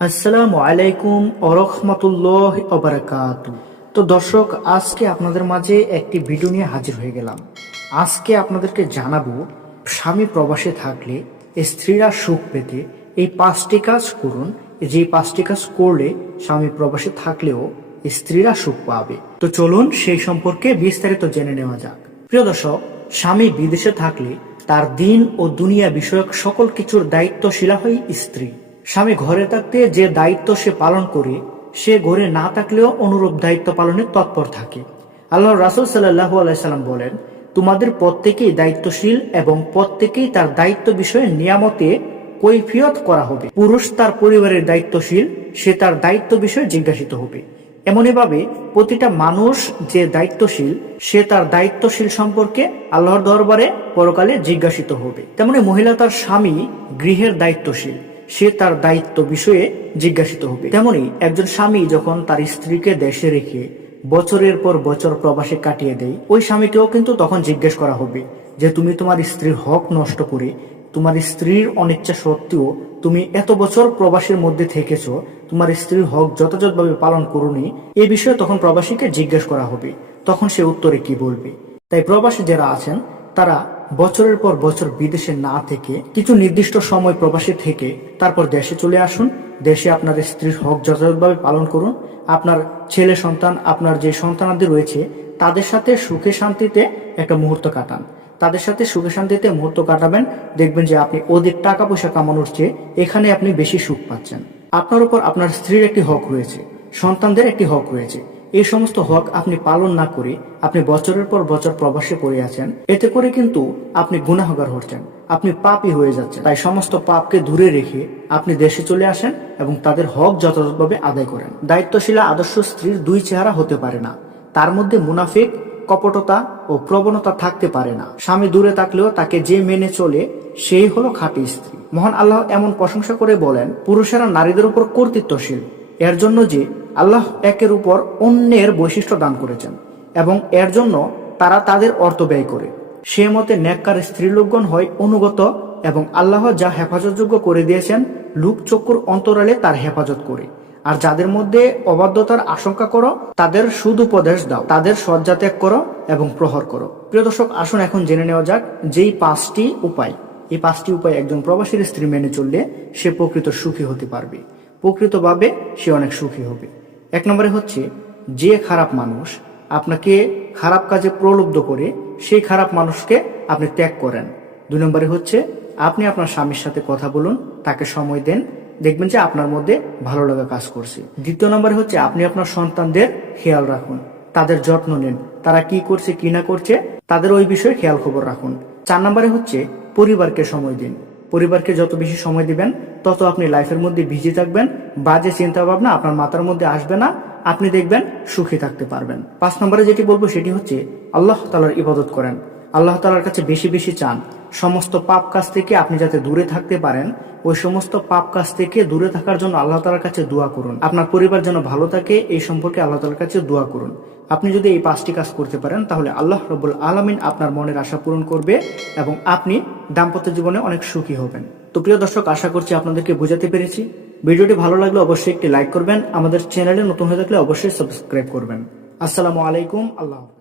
আসসালামু আলাইকুম ওরহমতুল্লাহ ওবরাকাত তো দর্শক, আজকে আপনাদের মাঝে একটি ভিডিও নিয়ে হাজির হয়ে গেলাম। আজকে আপনাদেরকে জানাব, স্বামী প্রবাসে থাকলে স্ত্রীরা সুখ পেতে এই পাঁচটি কাজ করুন। যে পাঁচটি কাজ করলে স্বামী প্রবাসে থাকলেও স্ত্রীরা সুখ পাবে। তো চলুন সেই সম্পর্কে বিস্তারিত জেনে নেওয়া যাক। প্রিয় দর্শক, স্বামী বিদেশে থাকলে তার দিন ও দুনিয়া বিষয়ক সকল কিছুর দায়িত্বশীলা হয় স্ত্রী। স্বামী ঘরে থাকতে যে দায়িত্ব সে পালন করে, সে ঘরে না থাকলেও অনুরূপ দায়িত্ব পালনে তৎপর থাকে। আল্লাহ রাসুল সাল্লাহ আলাইসাল্লাম বলেন, তোমাদের প্রত্যেকেই দায়িত্বশীল এবং প্রত্যেকেই তার দায়িত্ব বিষয়ে নিয়ামতে কৈফিয়ত করা হবে। পুরুষ তার পরিবারের দায়িত্বশীল, সে তার দায়িত্ব বিষয়ে জিজ্ঞাসিত হবে। এমনইভাবে প্রতিটা মানুষ যে দায়িত্বশীল, সে তার দায়িত্বশীল সম্পর্কে আল্লাহর দরবারে পরকালে জিজ্ঞাসিত হবে। তেমনি মহিলা তার স্বামী গৃহের দায়িত্বশীল। সে তার দায়িত্ব বিষয়ে জিজ্ঞাসিত হবে। তেমনি একজন স্বামী যখন তার স্ত্রীকে দেশে রেখে বছরের পর বছর প্রবাসে কাটিয়ে দেয়, ওই স্বামীকেও কিন্তু তখন জিজ্ঞেস করা হবে যে, তুমি তোমার স্ত্রীর হক নষ্ট করে, তোমার স্ত্রীর অনিচ্ছা সত্ত্বেও তুমি এত বছর প্রবাসের মধ্যে থেকেছ, তোমার স্ত্রীর হক যথাযথভাবে পালন করুনি? এ বিষয়ে তখন প্রবাসীকে জিজ্ঞেস করা হবে। তখন সে উত্তরে কি বলবে? তাই প্রবাসী যারা আছেন, তারা বছরের পর বছর বিদেশে না থেকে কিছু নির্দিষ্ট সময় প্রবাসী থেকে তারপর দেশে চলে আসুন। দেশে আপনার স্ত্রীর হক যথাযথভাবে পালন করুন। আপনার ছেলে সন্তান, আপনার যে সন্তানাদি রয়েছে, তাদের সাথে সুখে শান্তিতে একটা মুহূর্ত কাটান। তাদের সাথে সুখে শান্তিতে মুহূর্ত কাটাবেন। দেখবেন যে আপনি অধিক টাকা পয়সা কামানোর চেয়ে এখানে আপনি বেশি সুখ পাচ্ছেন। আপনার উপর আপনার স্ত্রীর একটি হক রয়েছে, সন্তানদের একটি হক রয়েছে। এই সমস্ত হক আপনি পালন না করে আপনি বছরের পর বছর প্রবাসে পড়ে আছেন, এতে করে কিন্তু আপনি গুনাহগার হচ্ছেন, আপনি পাপই হয়ে যাচ্ছেন। তাই সমস্ত পাপকে দূরে রেখে আপনি দেশে চলে আসেন এবং তাদের হক যথাযথভাবে আদায় করেন। দায়িত্বশীলা আদর্শ স্ত্রীর দুই চেহারা হতে পারে না। তার মধ্যে মুনাফিক, কপটতা ও প্রবণতা থাকতে পারে না। স্বামী দূরে থাকলেও তাকে যে মেনে চলে, সেই হলো খাঁটি স্ত্রী। মহান আল্লাহ এমন প্রশংসা করে বলেন, পুরুষেরা নারীদের উপর কর্তৃত্বশীল। এর জন্য যে আল্লাহ একের উপর অন্যের বৈশিষ্ট্য দান করেছেন এবং এর জন্য তারা তাদের অর্থ ব্যয় করে। সে মতে ন্যাক্কার স্ত্রীলোকগণ হয় অনুগত এবং আল্লাহ যা হেফাজতযোগ্য করে দিয়েছেন, লুক চক্ষুর অন্তরালে তার হেফাজত করে। আর যাদের মধ্যে অবাধ্যতার আশঙ্কা করো, তাদের সুদুপদেশ দাও। তাদের শয্যা ত্যাগ করো এবং প্রহর করো। প্রিয় দর্শক, আসুন এখন জেনে নেওয়া যাক যেই পাঁচটি উপায়। এই পাঁচটি উপায় একজন প্রবাসীর স্ত্রী মেনে চললে সে প্রকৃত সুখী হতে পারবে। প্রকৃতভাবে সে অনেক সুখী হবে। এক নম্বরে হচ্ছে, যে খারাপ মানুষ আপনাকে খারাপ কাজে প্রলুব্ধ করে, সেই খারাপ মানুষকে আপনি ত্যাগ করেন। দুই নম্বরে হচ্ছে, আপনি আপনার স্বামীর সাথে কথা বলুন, তাকে সময় দেন, দেখবেন যে আপনার মধ্যে ভালো লাগা কাজ করছে। দ্বিতীয় নম্বরে হচ্ছে, আপনি আপনার সন্তানদের খেয়াল রাখুন, তাদের যত্ন নেন, তারা কি করছে, কি না করছে, তাদের ওই বিষয়ে খেয়াল খবর রাখুন। চার নম্বরে হচ্ছে, পরিবারকে সময় দিন। পরিবারকে যত বেশি সময় দিবেন, তত আপনি লাইফের মধ্যে বিজি থাকবেন, বাজে চিন্তা ভাবনা আপনার মাথার মধ্যে আসবে না, আপনি দেখবেন সুখী থাকতে পারবেন। পাঁচ নম্বরে যেটি বলব সেটি হচ্ছে, আল্লাহ তালার ইবাদত করেন। আল্লাহ তালার কাছে বেশি বেশি চান। সমস্ত পাপ কাজ থেকে আপনি যাতে দূরে থাকতে পারেন, ওই সমস্ত পাপ কাজ থেকে দূরে থাকার জন্য আল্লাহ তালার কাছে দোয়া করুন। আপনার পরিবার যেন ভালো থাকে, এই সম্পর্কে আল্লাহ তালার কাছে দোয়া করুন। আপনি যদি এই পাঁচটি কাজ করতে পারেন, তাহলে আল্লাহ রবুল আলমিন আপনার মনের আশা পূরণ করবে এবং আপনি দাম্পত্য জীবনে অনেক সুখী হবেন। তো প্রিয় দর্শক, আশা করছি আপনাদেরকে বোঝাতে পেরেছি। ভিডিওটি ভালো লাগলে অবশ্যই একটি লাইক করবেন। আমাদের চ্যানেলে নতুন হয়ে থাকলে অবশ্যই সাবস্ক্রাইব করবেন। আসসালামু আলাইকুম, আল্লাহ।